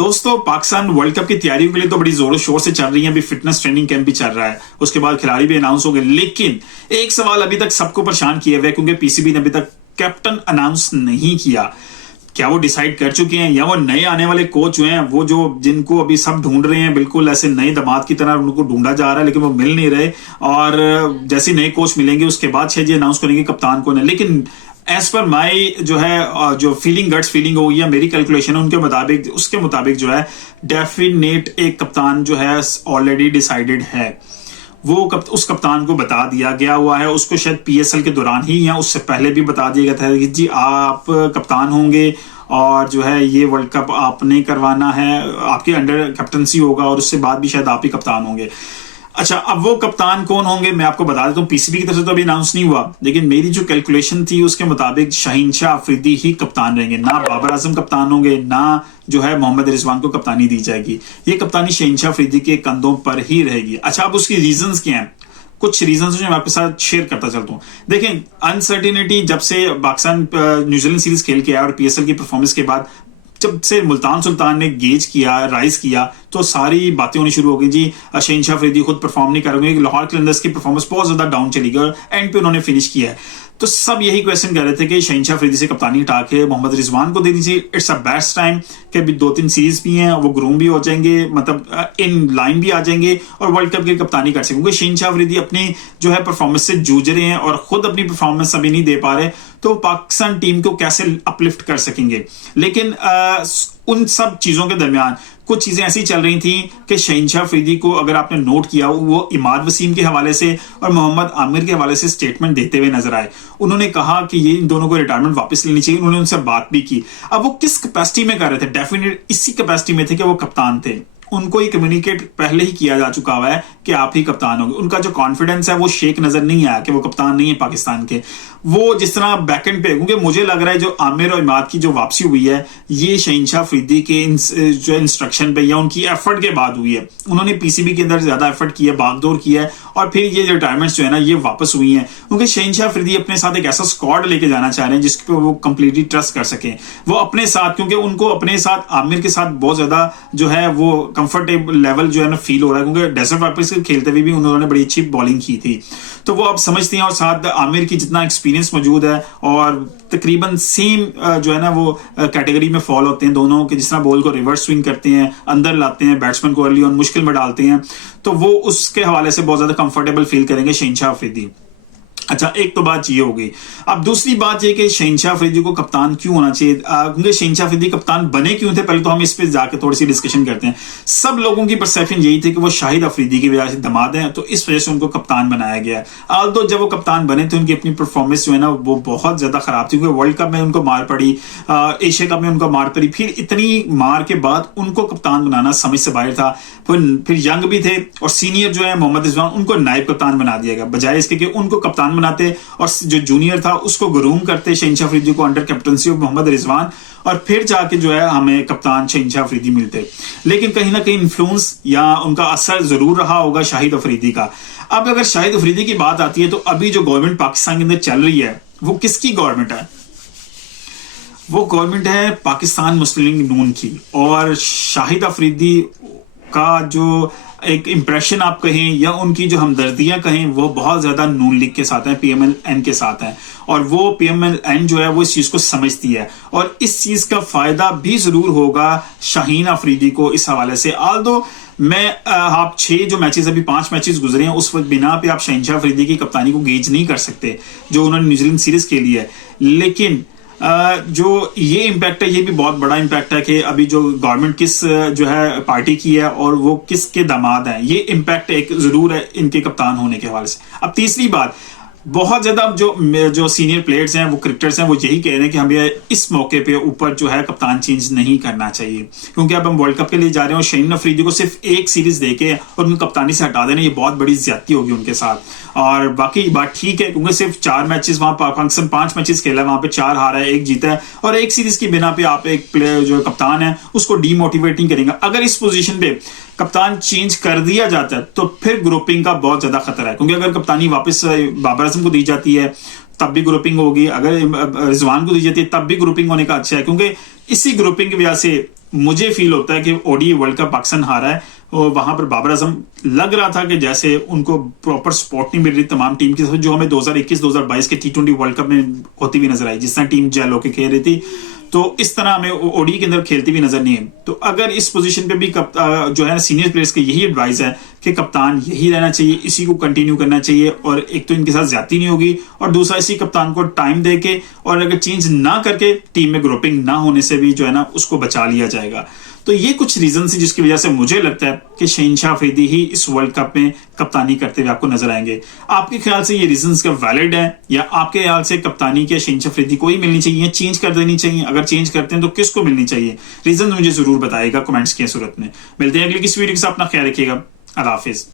दोस्तों, Pakistan world cup की तैयारियों के लिए तो बड़ी जोरों शोर से चल रही है। अभी फिटनेस ट्रेनिंग कैंप भी चल रहा है, उसके बाद खिलाड़ी भी अनाउंस हो गए। लेकिन एक सवाल अभी तक सबको परेशान किए हुए, क्योंकि पीसीबी ने अभी तक कैप्टन अनाउंस नहीं किया। क्या वो डिसाइड कर चुके हैं या वो नए आने वाले कोच हुए हैं, वो जो जिनको अभी सब ढूंढ रहे हैं, बिल्कुल ऐसे नए दामाद की तरह उनको ढूंढा जा रहा है, लेकिन वो मिल नहीं रहे। और जैसे नए कोच मिलेंगे उसके बाद शायद ये अनाउंस करेंगे कप्तान कौन है। लेकिन एज पर माई जो है जो फीलिंग, गट्स फीलिंग हो या मेरी कैलकुलेशन है, उनके मुताबिक उसके मुताबिक जो है डेफिनेट एक कप्तान जो है ऑलरेडी डिसाइडेड है। वो उस कप्तान को बता दिया गया हुआ है। उसको शायद पीएसएल के दौरान ही या उससे पहले भी बता दिया गया था कि जी आप कप्तान होंगे और जो है ये वर्ल्ड कप आपने करवाना है, आपके अंडर कैप्टनसी होगा और उससे बाद भी शायद आप ही कप्तान होंगे। अच्छा, अब वो कप्तान कौन होंगे मैं आपको बता देता हूँ। पीसीबी की तरफ से तो अभी अनाउंस नहीं हुआ, लेकिन मेरी जो कैलकुलेशन थी उसके मुताबिक शहीनशाह अफरीदी ही कप्तान रहेंगे। ना बाबर आजम कप्तान होंगे, ना जो है मोहम्मद रिजवान को कप्तानी दी जाएगी। ये कप्तानी शहीनशाह अफरीदी के कंधों पर ही रहेगी। अच्छा, अब उसकी रीजंस क्या हैं? कुछ रीजंस जो मैं आपके साथ शेयर करता चलता हूँ। देखें, अनसर्टिनिटी जब से पाकिस्तान न्यूजीलैंड सीरीज खेल के आया और पीएसएल की परफॉर्मेंस के बाद जब से मुल्तान सुल्तान ने गेज किया, राइज किया, तो सारी बातें होनी शुरू हो गई जी शहीनशाह अफरीदी खुद परफॉर्म नहीं करेंगे। लाहौर कलंदर्स की परफॉर्मेंस बहुत ज्यादा डाउन चली गई और एंड पे उन्होंने फिनिश किया है। तो सब यही क्वेश्चन कर रहे थे कि शहीनशाह अफरीदी से कप्तानी हटा के मोहम्मद रिजवान को दे दीजिए। इट्स अ बेस्ट टाइम कि अभी 2-3 सीरीज भी हैं, वो ग्रूम भी हो जाएंगे, मतलब इन लाइन भी आ जाएंगे और वर्ल्ड कप की कप्तानी कर सकेंगे। शहीनशाह अफरीदी अपनी जो है परफॉर्मेंस से जूझ रहे हैं और खुद अपनी परफॉर्मेंस अभी नहीं दे पा रहे, तो पाकिस्तान टीम को कैसे अपलिफ्ट कर सकेंगे। लेकिन उन सब चीजों के दरमियान कुछ चीजें ऐसी चल रही थी कि शहीनशाह अफरीदी को अगर आपने नोट किया, वो इमाद वसीम के हवाले से और मोहम्मद आमिर के हवाले से स्टेटमेंट देते हुए नजर आए। उन्होंने कहा कि ये इन दोनों को रिटायरमेंट वापस लेनी चाहिए। उन्होंने उनसे बात भी की। अब वो किस कैपेसिटी में कर रहे थे? डेफिनेट इसी कैपेसिटी में थे कि वो कप्तान थे। उनको ये कम्युनिकेट पहले ही किया जा चुका हुआ है कि आप ही कप्तान होंगे। उनका जो कॉन्फिडेंस है वो शेक नजर नहीं आया कि वो कप्तान नहीं है पाकिस्तान के। वो जिस तरह बैकएंड पे, क्योंकि मुझे लग रहा है जो आमिर और इमाद की जो वापसी हुई है ये शहीनशाह अफरीदी के जो इंस्ट्रक्शन पे या उनकी एफर्ट के बाद हुई है। उन्होंने पीसीबी के अंदर ज्यादा एफर्ट किया, भागदौड़ किया है और फिर ये रिटायरमेंट्स जो है ना ये वापस हुई हैं, क्योंकि शहीनशाह अफरीदी अपने साथ एक ऐसा स्क्वाड लेके जाना चाह रहे हैं जिसपे वो कंप्लीटली ट्रस्ट कर सकें। वो अपने साथ, क्योंकि उनको अपने साथ आमिर के साथ बहुत ज्यादा जो है वो कंफर्टेबल लेवल जो है ना फील हो रहा है, क्योंकि डेजर्ट वापस खेलते हुए भी उन्होंने बड़ी अच्छी बॉलिंग की थी। तो वो अब समझते हैं और साथ आमिर की जितना एक्सपीरियंस मौजूद है और तकरीबन सेम जो है ना वो कैटेगरी में फॉल होते हैं दोनों के, जिस तरह बॉल को रिवर्स स्विंग करते हैं, अंदर लाते हैं, बैट्समैन को अर्ली ऑन मुश्किल में डालते हैं, तो वो उसके हवाले से बहुत ज्यादा कंफर्टेबल फील करेंगे शहीनशाह अफरीदी। अच्छा, एक तो बात ये हो गई। अब दूसरी बात ये कि शहीनशाह अफरीदी को कप्तान क्यों होना चाहिए, क्योंकि शहीनशाह अफरीदी कप्तान बने क्यों थे, पहले तो हम इस पे जाके थोड़ी सी डिस्कशन करते हैं। सब लोगों की परसेप्शन यही थी कि वो शाहिद अफरीदी की वजह से दामाद हैं, तो इस वजह से उनको कप्तान बनाया गया। आल्दो जब वो कप्तान बने थे उनकी अपनी परफॉर्मेंस जो है ना वो बहुत ज्यादा खराब थी, क्योंकि वर्ल्ड कप में उनको मार पड़ी, एशिया कप में उनको मार पड़ी, फिर इतनी मार के बाद उनको कप्तान बनाना समझ से बाहर था। फिर यंग भी थे और सीनियर जो है मोहम्मद रिजवान, उनको नायब कप्तान बना दिया गया, बजाय इसके कि उनको कप्तान बनाते और जो जूनियर था उसको ग्रूम करते शहीनशाह अफरीदी को under captaincy of Mohammad Rizwan, और फिर जाके जो है हमें कप्तान शहीनशाह अफरीदी मिलते। लेकिन कहीं ना कहीं इन्फ्लुएंस या उनका असर जरूर रहा होगा शाहिद अफरीदी का। अब अगर शाहिद अफरीदी की बात आती है तो अभी जो गवर्नमेंट पाकिस्तान के अंदर चल रही है वो किसकी गवर्नमेंट है? वो गवर्नमेंट है पाकिस्तान मुस्लिम लीग नून की। और शाहिद अफरीदी का जो एक इंप्रेशन आप कहें या उनकी जो हमदर्दियां कहें वो बहुत ज्यादा नून लीग के साथ है, पीएमएल-एन के साथ है, और वो पीएमएल-एन जो है वो इस चीज को समझती है और इस चीज का फायदा भी जरूर होगा शाहीन अफरीदी को इस हवाले से। आल्दो मैं आप 6 जो मैचेस अभी 5 मैचेस गुजरे हैं उस वक्त बिना पे आप शहीनशाह अफरीदी की कप्तानी को गेज नहीं कर सकते जो उन्होंने न्यूजीलैंड सीरीज खेली है। लेकिन जो ये इम्पैक्ट है ये भी बहुत बड़ा इम्पैक्ट है कि अभी जो गवर्नमेंट किस जो है पार्टी की है और वो किसके दामाद हैं, ये इम्पैक्ट एक जरूर है इनके कप्तान होने के हवाले से। अब तीसरी बात, बहुत ज्यादा जो सीनियर प्लेयर्स हैं वो क्रिकेटर्स हैं वो यही कह रहे हैं कि हमें इस मौके पे ऊपर जो है कप्तान चेंज नहीं करना चाहिए, क्योंकि अब हम वर्ल्ड कप के लिए जा रहे हैं और शहीन अफरीदी को सिर्फ एक सीरीज देके और उनको कप्तानी से हटा देना ये बहुत बड़ी ज्यादती होगी उनके साथ। और बाकी बात ठीक है क्योंकि सिर्फ 4 मैचेस वहां पाकिस्तान 5 मैचेस खेला है, वहां पे 4 हारा है 1 जीता है, और एक सीरीज की बिना पे आप एक प्लेयर जो कप्तान है उसको डीमोटिवेट नहीं करेंगे। अगर इस पोजीशन पे कप्तान चेंज कर दिया जाता है तो फिर ग्रुपिंग का बहुत ज्यादा खतरा है, क्योंकि अगर कप्तानी वापस बाबर आजम को दी जाती है तब भी ग्रुपिंग होगी, अगर रिजवान को दी जाती है तब भी ग्रुपिंग होने का अच्छा है, क्योंकि इसी ग्रुपिंग की वजह से मुझे फील होता है कि ओडीआई वर्ल्ड कप पाकिस्तान हारा है और वहां पर बाबर आजम लग रहा था कि जैसे उनको प्रॉपर सपोर्ट नहीं मिल रही तमाम टीम की, जो हमें 2021-2022 के T20 वर्ल्ड कप में होती हुई नजर आई, जिस तरह टीम जेल होकर खेल रही थी, तो इस तरह हमें ओडीआई के अंदर खेलती हुई नजर नहीं है। तो अगर इस पोजीशन पे भी जो है सीनियर प्लेयर्स की यही एडवाइस है कि कप्तान यही रहना चाहिए, इसी को कंटिन्यू करना चाहिए, और एक तो इनके साथ ज्यादती नहीं होगी, और दूसरा इसी कप्तान को टाइम दे के और अगर चेंज ना करके टीम में ग्रुपिंग ना होने से भी जो है ना उसको बचा लिया जाएगा। तो ये कुछ रीजन है जिसकी वजह से मुझे लगता है कि शहनशाह अफरीदी ही इस वर्ल्ड कप में कप्तानी करते हुए आपको नजर आएंगे। आपके ख्याल से ये रीजंस क्या वैलिड है, या आपके ख्याल से कप्तानी क्या शहनशाह अफरीदी को ही मिलनी चाहिए, चेंज कर देनी चाहिए? अगर चेंज करते हैं तो किसको मिलनी चाहिए? रीजन मुझे जरूर बताइएगा कमेंट्स की सूरत में। मिलते हैं अगली किसी वीडियो के साथ, अपना ख्याल रखिएगा। अल्लाह हाफिज।